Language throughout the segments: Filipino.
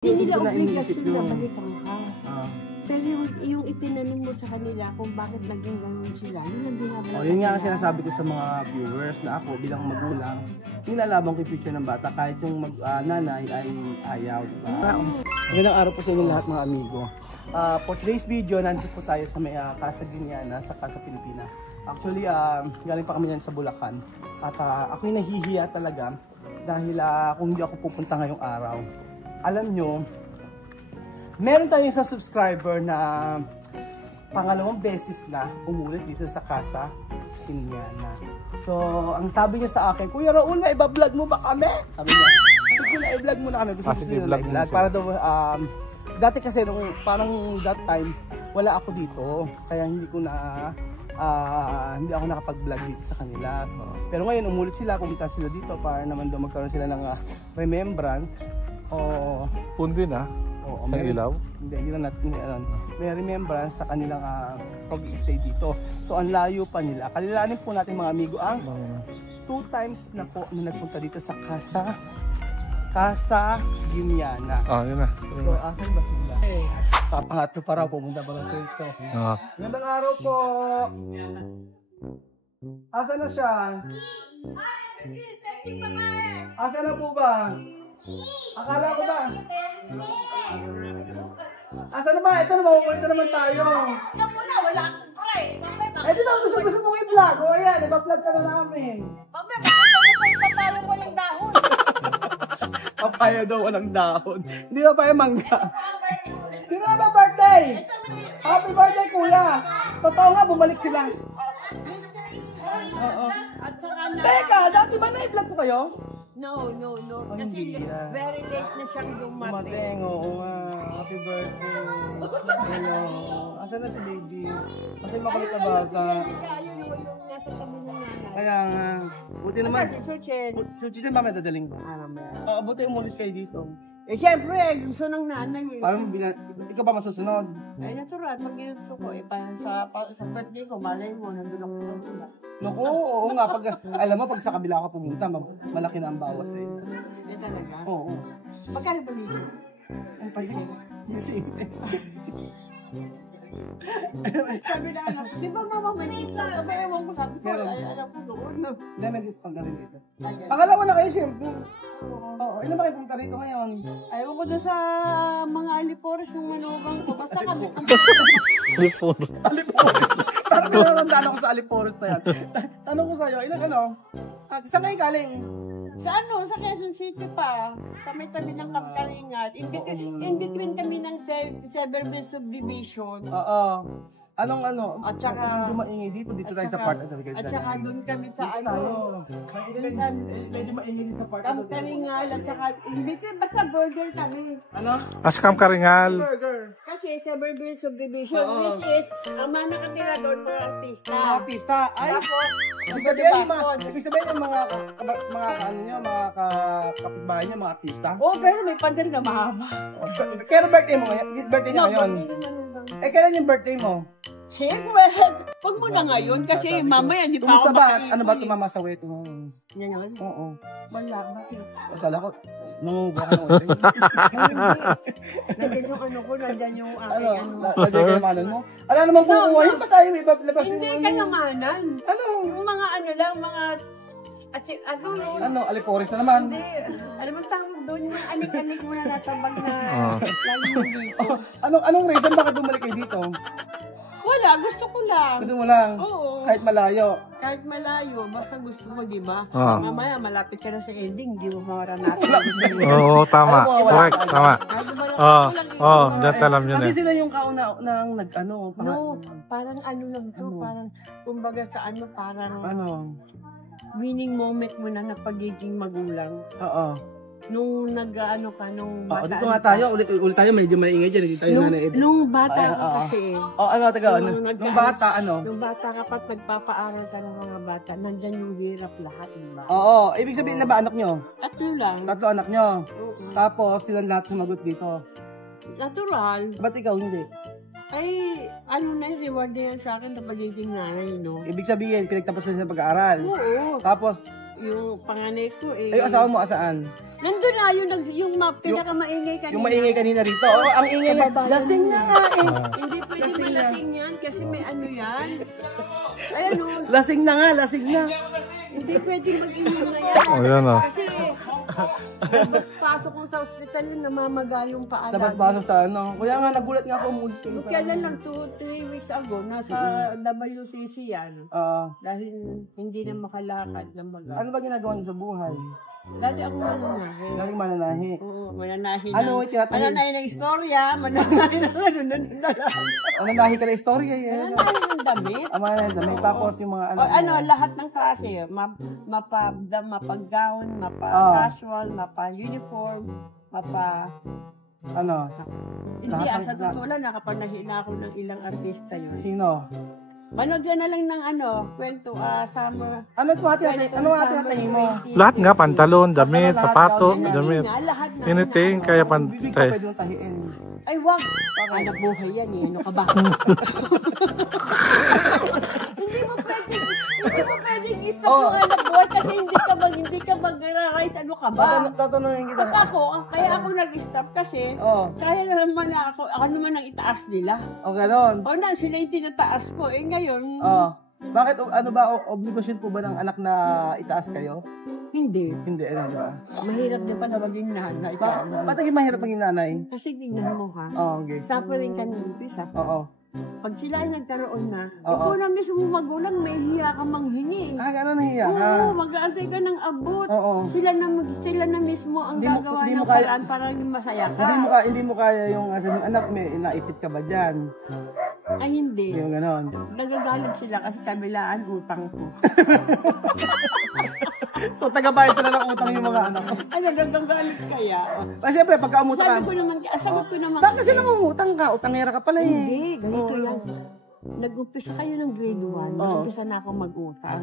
Hindi Hindi ko nila na iniisip obligasyon na yung... balikan ka. Pero yung itinanong mo sa kanila kung bakit naging ganun sila, yun ang binabalik. Oh, yun nga ang sinasabi ko sa mga viewers na ako bilang magulang, nilalaban ko yung future ng bata kahit yung nanay ay ayaw, diba? Magandang araw po sa inyo lahat mga amigo. For today's video, nandito po tayo sa may Casa Guiniana, sa Casa Pilipina. Actually, galing pa kami yan sa Bulacan. At ako'y nahihiya talaga dahil kung hindi ako pupunta ngayong araw. Alam nyo, meron tayong isang subscriber na pangalawang beses na umulit dito sa Casa Guiniana. So, ang sabi niya sa akin, Kuya Raul, na iba-vlog mo ba kami? Sabi niya, sige na i-vlog mo na kami. Gusto niya na i-vlog. Para daw, dati kasi nung parang that time, wala ako dito. Kaya hindi ko na, hindi ako nakapag-vlog dito sa kanila. Pero ngayon, umulit sila, pumunta sila dito para naman daw magkaroon sila ng remembrance. Pundi na? Sa ilaw? Hindi, yun lang natin. May remembrance sa kanilang pag-stay dito. So, ang layo pa nila. Kalilanin po natin mga amigo ang 2 times na po na nagpunta dito sa Casa Guiniana. Yun na. So, asan ba sila? Pangatlo pa raw, pumunta pa raw dito. Magandang araw po! Asan na siya? Asan na po ba? Akala ko ba? Asan na ba? Ito na, makukulit na naman tayo. Ikaw muna, wala akong pray. Eh, di ba gusto mong i-vlog? O ayan, ipa-vlog ka na namin. Mamaya, pakita mo pa yung papaya mo yung dahon. Papaya daw walang dahon. Hindi ba papaya mangga? Sino na ba birthday? Happy birthday, kuya. Totoo nga, bumalik sila. Oo. At saka na... Teka, dati ba na-i-vlog ko kayo? No. Kasi very late na siyang dumating. Dumating, oo nga. Happy birthday. Hello. Asan na si baby? Kasi makulit na bata. Kaya nga. Buti naman. Suchi din ba may dadaling ba? Buti umulis kayo dito. Eh, syempre, gusto ng nanay. Parang ikaw ba masusunod? Ay, natural. Mag-gusto ko. Parang sa birthday ko, malay mo, nandun ako lang. Naku, oo nga. Alam mo, pag sa kabila ka pumunta, malaki na ang bawas eh. Eh, talaga? Oo. Magkano ba dito? Ang pansin. Sabi na anak, di ba mama manita? Aba, ewan ko sabi ko, ay alam ko doon. Hindi, may discount na rin dito. Pangalawa na kayo, siyempre. Oo, ilan ba kayo pumunta rito ngayon? Ayaw ko doon sa mga alipores yung manugang ko. Basta kami. Alipores. Parang pinatandaan ako sa alipores na yan. Tanong ko sa'yo, ilan ano? Saan kayo galing? Sa Sa Quezon City pa. Kami-tabi ng Kapkaringat. In between kami ng Severville Subdivision. Oo. Anong At saka medyo maingay dito tayo sa part. At saka doon kami sa Medyo maingay dito sa part. Kapkaringat. At saka in between, basta burger kami. Ano? Askam Karingal. Burger. Kasi Severville Subdivision, which is ang mga nakatira doon mga artista. Mga artista. Ay! Tapos, Ibig sabihin yung mga kapitbahay niya, mga artista. pero may pader na mahaba. Pero birthday mo ngayon? Birthday niya ngayon? Kailan yung birthday mo? Sigwet! Huwag mo na ngayon kasi mamaya hindi pa ako Kumusta ba? makaipon. Ano ba tumamasawi ito? Ngayon? Oo. Wala. Bakit? Akala ko, nangubuha ka ng Nandiyan yung ko, nandiyan yung aking Lagay ka naman mo? Ala naman kukuha yun, ba tayo may labas Hindi kayamanan. Ano? Yung mga Alipores na naman. Hindi. Alam mo tawag doon, yung anik-anik mo na nasa bag na lagi mo dito. Anong reason bakit bumalik kayo dito? Wala, gusto ko lang. Gusto mo lang? Oo. Kahit malayo? Kahit malayo, basta gusto mo, di ba? Ah. Mamaya, malapit ka na sa ending, di mo maranasan. Oo, tama. Correct, tama. Dati alam yun Kasi eh. sila yung kauna nang nag-ano. No, parang lang to, parang, kumbaga sa parang winning moment mo na pagiging magulang. Oo. Nung nung bata. Dito nga tayo, ulit tayo, medyo maingay dyan, hindi tayo nanay. Nung bata ka kasi. Nung bata, Nung bata ka pat nagpapaaral ka ng mga bata, nandyan yung hirap lahat, diba? Oo, ibig sabihin na ba anak nyo? Tatlo lang. 3 anak nyo. Oo. Tapos silang lahat sumagot dito. Natural. Ba't ikaw hindi? Ay, reward na yan sa akin na pagiging nanay, no? Ibig sabihin, pinagtapos mo sa pag-aaral. Oo. Tapos, yung panganay ko eh. Ay, asawa mo asaan? Nandun na, yung pinakamaingay kanina. Yung maingay kanina rito. Oo, ang ingay na. Lasing na nga eh. Hindi pwede malasing yan kasi may ano yan. Ay ano, Lasing na nga, lasing na. hindi pwede mag-inom na yan. Oh, yan oh. Kasi, mas pasok ko sa ospital yun, namamaga yung paa. Dapat lagi. pasok sa ano. Kaya nga, nagulat nga ako umulit ko sa Kailan lang, 2-3 weeks ago, nasa WCC yan. Dahil hindi na makalakad ng maga. ano ba ginagawa niyo sa buhay? Dati ako mananahi. Laging mananahi. Oo, mananahi Ano, tinatahi? mananahi ng istorya, mananahi ng ano, nandala. Mananahi ka na istorya eh. Mananahi ng damit. Mananahi damit. Tapos yung mga O ano, lahat ng klase, mapag-gown, mapa-casual, mapa-uniform, ano? Hindi, Lahat ng- sa totoo lang, nakapanahin na ako ng ilang artista yun. Sino? Manood ka na lang ng ano, kwento, summer. Ano nga tinatahi mo? Lahat nga, pantalon, damit, sapato, Yun na, damit. yun nga, lahat na. Anything, kaya Bibig ka pantay. pwede mong tahiin. Ay, wag. Anak buhay yan eh. Ano ka ba? Hindi mo pwedeng i-stop yung anak buhay kasi hindi ka mag-rise. Ano ka ba? Tatanungin kita. Kaya ako nag-stop kasi kaya na naman ako naman ang itaas nila. O ganon. O na, sila yung tinataas ko. Eh ngayon, Bakit, ano ba, obligasyon po ba ng anak na itaas kayo? hindi. Hindi, ano ba? Mahirap din pa na maging nanay. Ba't naging mahirap maging nanay? Kasi tingnan mo ha, Okay. suffering ka ng umpisa. Oo. Pag sila ay nagkaroon na, Oo. ikaw na mismo magulang, may hiya ka manghingi. Gano'n nahiya ka? Oo, mag-aantay ka ng abot. Oo. Sila na mismo ang Hindi mo- gagawa hindi ng mo kaya- paraan para masaya ka. Hindi mo kaya yung sabihin, anak, may naipit ka ba dyan? Ay hindi. Yung gano'n. Nagagalit sila kasi kabilaan utang ko. So, tagabayad ka na ng utang yung mga anak ko. Ay, nagagalit kaya. Kasi siyempre, pagka umutang ka, Sagot ko naman. bakit kasi nangungutang ka? Utangera ka pala eh. Hindi, ganito yan. Nag-umpisa kayo ng grade 1, nag-umpisa na ako mag-utang.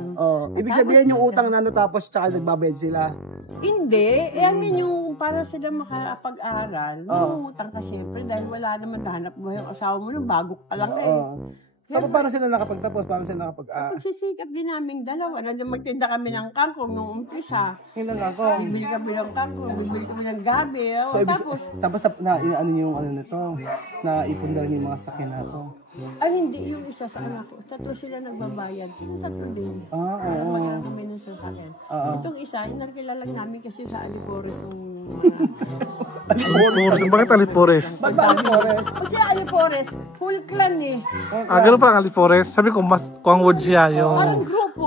Ibig sabihin yung utang na tapos tsaka nagbabayad sila. Hindi, I mean yung para sila makapag-aral, nangungutang ka syempre dahil wala naman hanap buhay yung asawa mo nung bago ka lang eh. So, paano sila nakapagtapos? Paano sila Pagsisikap din naming dalawa, na magtinda kami ng kangkong nung umpisa. Hinang ako. Bibili kami ng kangkong, bibili kami ng gabi. So, Tapos, ano yung ano nito? Na ipon na rin yung mga sakyan na to. ay hindi, yung isa sa anak ko. Tatlo sila nagbabayad. Sino tatlo din? Oo. Magkano kami ng sasakyan. Itong isa, nakilala namin kasi sa Alipores yung... Alipores. Bakit Alipores? Ba't ba ang Flores? Pag siya Alipores, full clan eh. Ganun pa ang Alipores. Sabi ko, kung ang words siya, yung Parang grupo.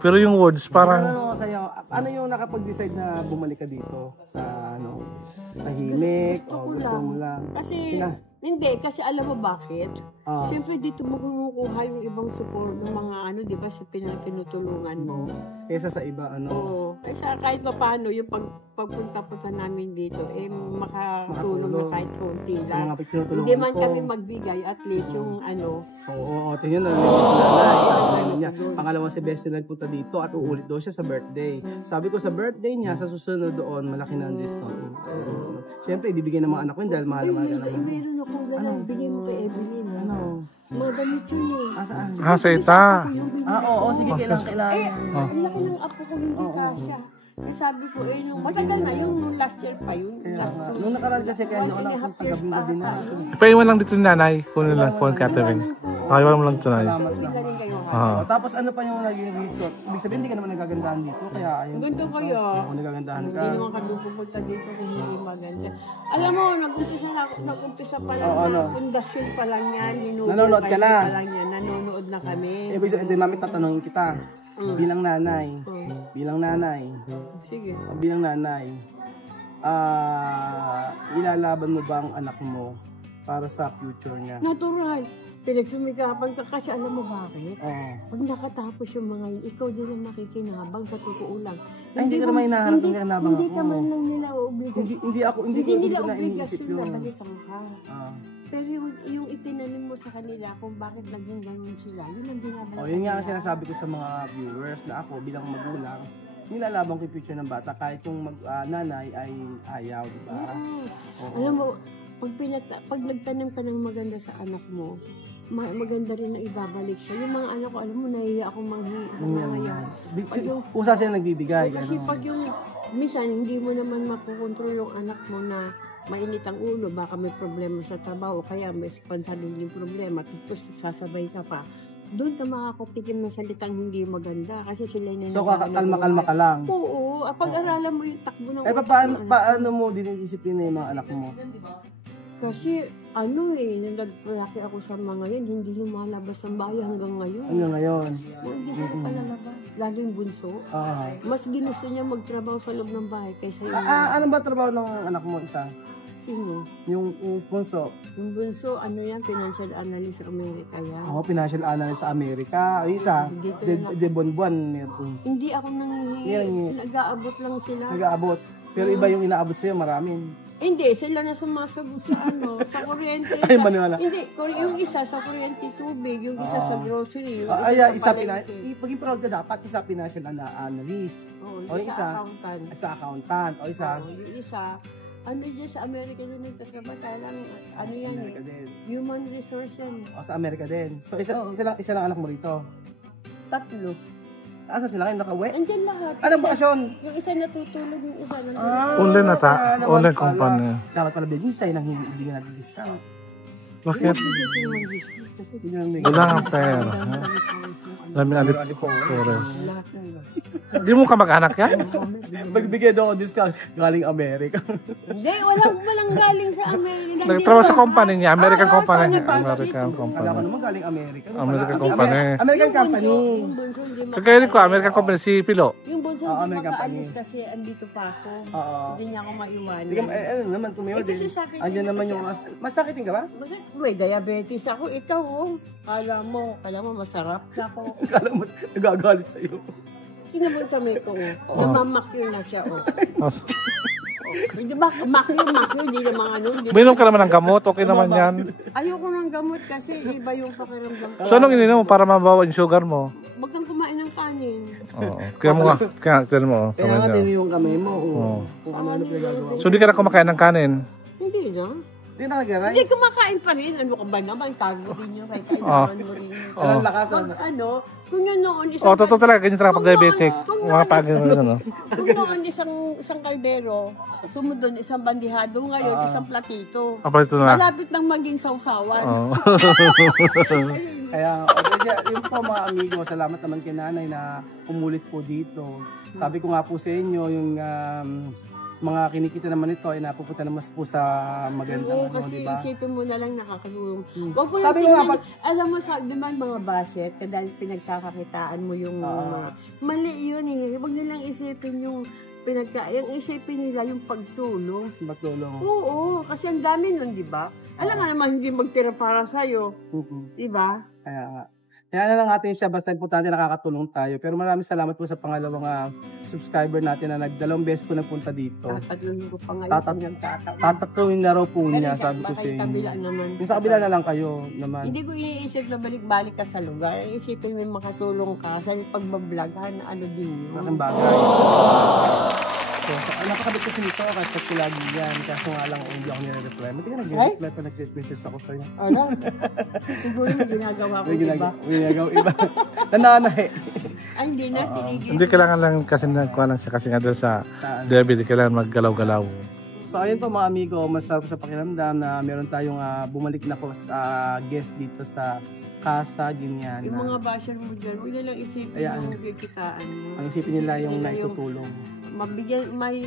pero yung words, parang, Ano sa'yo? Ano yung nakapag-decide na bumalik ka dito? Sa ano? Tahimik? Gusto O ko gusto mo lang? Kasi, Sina? hindi, kasi alam mo bakit? Ah. Siyempre dito mo kumukuha yung ibang support ng mga ano, di ba, sa tinutulungan mo. Kesa sa iba, ano? Oo. Kasi kahit pa paano, yung pagpunta-punta namin dito, eh, makatulong na Makatulong. kahit konti Sa lang. mga pinutulungan Hindi man ko. kami magbigay, at least yung ano, Oo, tingnan na si nanay. Sabi niya, pangalawang si Bessie nagpunta dito at uulit daw siya sa birthday. Sabi ko sa birthday niya, sa susunod doon, malaki na ang discount. Siyempre, ibibigay ng mga anak ko yun dahil mahal na mahal ka naman. meron akong dalang bigay mo kay Evelyn. Ano? Mga damit yun eh. Saan? sa ita. Oo, sige, kailangan. Ang laki ng apo ko, hindi kasya. Eh, sabi ko, nung matagal na yung last year pa yun. Last year. Nung nakaraan kasi kaya One noon and a ako half years gabi-gabi na. Paiwan lang dito ni nanay. Kunin lang po ang catering. Paiwan mo lang ito nanay. Salamat Hindi lang. na rin kayo ha. Tapos ano pa yung naging resort? Ibig sabihin, hindi ka naman nagagandahan dito, kaya ayun. Ganito kayo. Kung nagagandahan Hindi ka. naman kami pupunta dito kung hindi maganda. Alam mo, nag-umpisa pa lang Oo, ano? pundasyon pa lang yan. Nanonood ka na? Pa lang yan. Nanonood na kami. Ibig sabihin, mami, tatanungin kita. Bilang nanay. Bilang nanay. Sige. Bilang nanay. Ilalaban mo ba ang anak mo para sa future niya? Natural. Pinagsumikapan ka kasi alam mo bakit? Oo. Pag nakatapos yung mga yun, ikaw din ang makikinabang sa totoo lang. Ay, hindi ka naman hinahanap ng kinabang Hindi ako. ka man lang nila obligasyon. Hindi ko nila na iniisip obligasyon yun. na balikan ka. Pero yung itinanim mo sa kanila kung bakit naging ganun sila, yun ang binabalik. Yun nga ang sinasabi ko sa mga viewers na ako bilang magulang, nilalaban ko yung future ng bata kahit yung nanay ay ayaw, di ba? Oo. Alam mo, pag nagtanim ka ng maganda sa anak mo, maganda rin na ibabalik siya. Yung mga anak ko, alam mo, nahiya akong ngayon. Usa sila nagbibigay. Kasi pag yung, minsan, hindi mo naman makukontrol yung anak mo na mainit ang ulo, baka may problema sa trabaho, kaya may pansariling problema, tapos sasabay ka pa. Doon ka makakatikim ng salitang hindi maganda kasi sila yung so kalma-kalma ka lang. Oo, pag-aralan mo yung takbo ng paano mo dinidisiplina yung mga anak mo? Kasi nung nagpalaki ako sa mga yan, hindi lumalabas ang bahay hanggang ngayon. Hanggang ngayon? Hindi siya palalabas. Lalo yung bunso. Mas ginusto niya magtrabaho sa loob ng bahay kaysa yung... Ano ba trabaho ng anak mo isa? Sino? Yung bunso. Yung bunso, financial analyst sa Amerika yan. Ako, financial analyst sa Amerika. Ay, isa, de buwan-buwan. Hindi ako nanghihingi. Nag-aabot lang sila. Nag-aabot. Pero iba yung inaabot sa'yo, maraming. Hindi, sila na sumasagot sa sa kuryente. Ay, maniwala. Hindi, yung isa sa kuryente tubig, yung isa sa grocery, yung paging proud ka dapat, isa financial analyst. O isa accountant. Isa accountant. O isa. Yung isa, dyan sa Amerika yung nagtatrabaho, talang, yan Amerika din. Human resource yan. O, sa Amerika din. So, isa lang anak mo rito? 3. Asa sila kayo nakauwi? Andiyan lahat. Anong bakasyon? Yung isa natutulog, yung isa Online na online company. Dapat pala bigintay nang hindi nga natin discount. Bakit? Wala nga pera. Dami na Torres. Di mo ka mag-anak yan? Magbigay daw ako discount galing Amerika. Hindi, walang galing sa Amerika. Nagtrabaho sa company niya, American company. American company. Kala ko naman galing Amerika. American company. American company. Kagaya ko, American company si Pilo. Yung bunso hindi makaalis kasi andito pa ako. Hindi niya ako maiwanan. Ano naman, tumayo din. Andiyan naman yung... Masakitin ka ba? May diabetes ako. Ikaw, kala mo masarap na ako. Kala mo, nagagalit sa'yo. Tinabang kami ko, namamakyo na siya, Hindi ba, makyo, hindi naman Minom ka naman ng gamot, okay naman yan. Ayoko ng gamot kasi iba yung pakiramdam ko. So anong ininom mo para mabawa yung sugar mo? Huwag kang kumain ng kanin. Oo. Kaya mo nga, kaya mo. Kaya nga din yung kamay mo, kung ano pinagagawa. So hindi ka na kumakain ng kanin? Hindi na. Hindi na nag-aray? Hindi, kumakain pa rin. Ano ka ba naman? Tago din yung kahit kailangan mo rin. Walang lakas. Kung yun noon totoo talaga, ganyan talaga pag diabetic. Mga pag-ano. Kung noon isang kaldero, sumunod isang bandihado, ngayon isang platito. Platito na. Malapit nang maging sausawan. Kaya, yun po mga amigo, salamat naman kay nanay na umulit po dito. Sabi ko nga po sa inyo, yung mga kinikita naman ito ay napupunta naman po sa magandang kasi diba? Isipin mo na lang nakakatulong. Wag mo lang tingnan, alam mo sa diba mga budget, dahil pinagkakakitaan mo yung mali yun Wag nilang isipin yung isipin nila yung pagtulong. Oo, kasi ang dami nun, di ba? Alam nga naman hindi magtira para sa'yo. Di ba? Kaya nga. Kaya na lang natin siya, basta importante nakakatulong tayo. Pero maraming salamat po sa pangalawang subscriber natin na nagdalawang beses po nagpunta dito. Tatatluhin ko pa ngayon. Tatatluhin na raw po niya, sabi ko sa inyo. Yung sa kabila na lang kayo naman. Hindi ko iniisip na balik-balik ka sa lugar. Isipin mo makatulong ka sa pagbablog, ano din yun. Malaking bagay. So, napakabit kasi nito kasi ko lagi yan. Kaso nga lang, hindi ako nire-reply. Mati ka nag-reply pa nag-message ako sa'yo. Ano? Siguro may ginagawa ko iba. May ginagawa iba. Nananahe. Ay, hindi na. Tinigil. Hindi kailangan lang kasi nagkuha lang siya kasi nga doon sa diabetes, kailangan maggalaw-galaw. So ayun po mga amigo, masarap sa pakiramdam na meron tayong bumalik na guest dito sa Casa Giniana. Yung mga basher mo dyan, huwag nilang isipin yung kikitaan mo. Ang isipin nila yung naitutulong. Mabigyan, may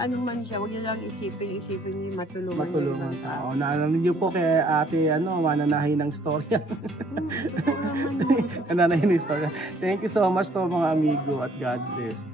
ano man siya, huwag nilang isipin yung matulungan. Matulungan. Oo, naalala niyo po kay ate, mananahin ng storya. Mananahin ng storya. Thank you so much po mga amigo at God bless.